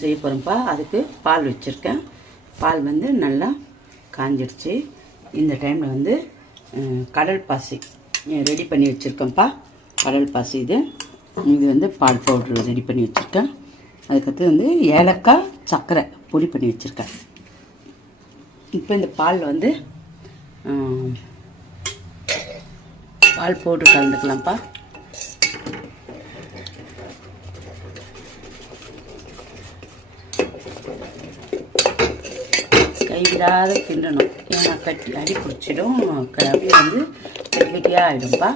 செய்ய போகிறோம்ப்பா. அதுக்கு பால் வச்சுருக்கேன். பால் வந்து நல்லா காஞ்சிடுச்சு. இந்த டைமில் வந்து கடல் பாசி ரெடி பண்ணி வச்சுருக்கேன்ப்பா. கடல் பாசி இது வந்து பால் பவுட்ரு ரெடி பண்ணி வச்சுருக்கேன். அதுக்கடுத்து வந்து ஏலக்காய் சர்க்கரை பொடி பண்ணி வச்சுருக்கேன். இப்போ இந்த பாலில் வந்து பால் பவுட்ரு கலந்துக்கலாம்ப்பா. கைவிடாத கிண்டணும். ஏன்னா கட்டி அடி பிடிச்சிடும். அப்படியே வந்து கட்டியாக ஆகிடும்ப்பா.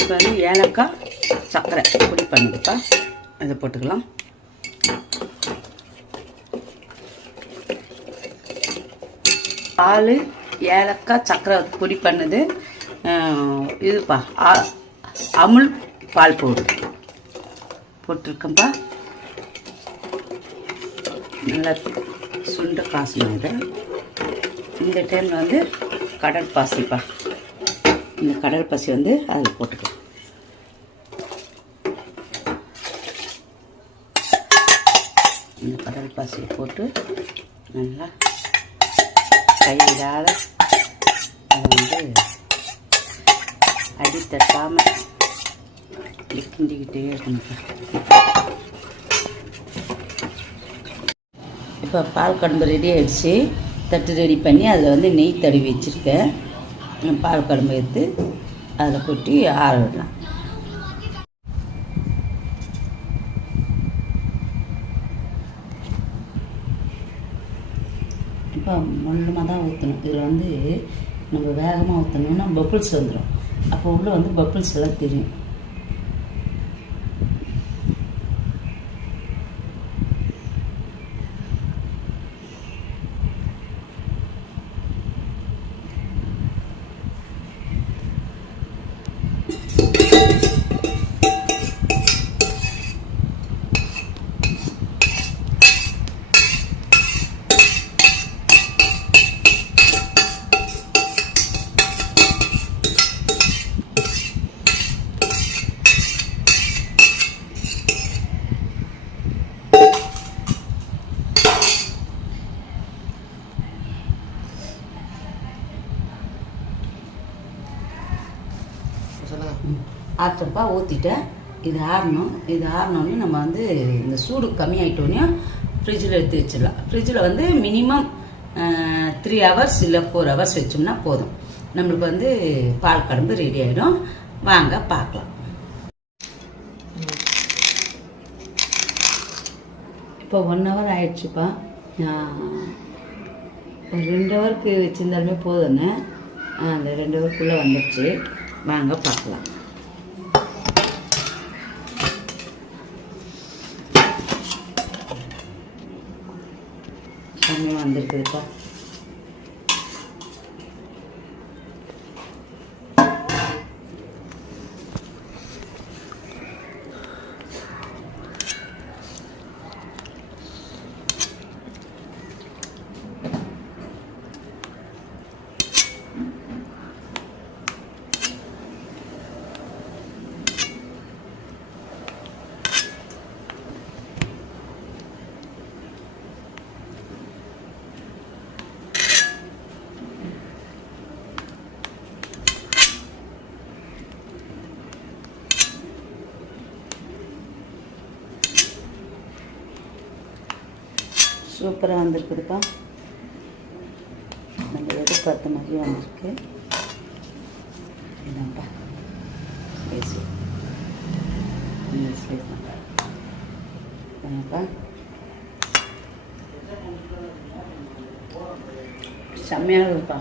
இப்போ வந்து ஏலக்காய் சர்க்கரை பொடி பண்ணுதுப்பா. அதை போட்டுக்கலாம். பால் ஏலக்காய் சர்க்கரை பொடி பண்ணுது இதுப்பா. அமுல் பால் பவுடர் போட்டிருக்கேன்ப்பா. நல்லா சுண்ட காசணும். இதை இந்த டைமில் வந்து கடல் பாசிப்பா. இந்த கடல் பாசி வந்து அதில் போட்டுக்கலாம். இந்த கடல் பாசியை போட்டு நல்லா கையிடாத அதை வந்து அடி தட்டாமல் கிண்டிக்கிட்டே இருக்கணும்ப்பா. இப்போ பால் குழம்பு ரெடி ஆகிடுச்சு. தட்டு ரெடி பண்ணி அதில் வந்து நெய் தடவி வச்சுருக்கேன். பால் குழம்பு எடுத்து அதில் கொட்டி ஆற விடலாம். இப்போ மொல்லமாக தான் ஊற்றணும். இதில் வந்து நம்ம வேகமாக ஊற்றணுன்னா பப்புள்ஸ் வந்துடும். அப்போ உள்ளே வந்து பப்புள்ஸ் எல்லாம் தெரியும். ஆற்றப்பா ஊற்றிட்டேன். இது ஆறணும். இது ஆறினோடனே நம்ம வந்து இந்த சூடு கம்மியாயிட்டோன்னே ஃப்ரிட்ஜில் எடுத்து வச்சிடலாம். ஃப்ரிட்ஜில் வந்து மினிமம் 3 ஹவர்ஸ் இல்லை 4 ஹவர்ஸ் வச்சோம்னா போதும். நம்மளுக்கு வந்து பால் குழம்பு ரெடி ஆகிடும். வாங்க பார்க்கலாம். இப்போ 1 ஹவர் ஆயிடுச்சுப்பா. ஒரு 2 ஹவருக்கு வச்சுருந்தாலுமே போதும்னு அந்த 2 ஹவருக்குள்ளே வந்துடுச்சு. வாங்க பார்க்கலாம். செம்மையாக வந்திருக்குதுப்பா. சூப்பராக வந்திருக்குதுப்பா. நம்ம எதிர்பார்த்த மாதிரி வந்திருக்கு. இதான்ப்பா ஸ்லைஸு. இந்த ஸ்லைஸ் தான்ப்பா. செம்மையாக இருக்குப்பா.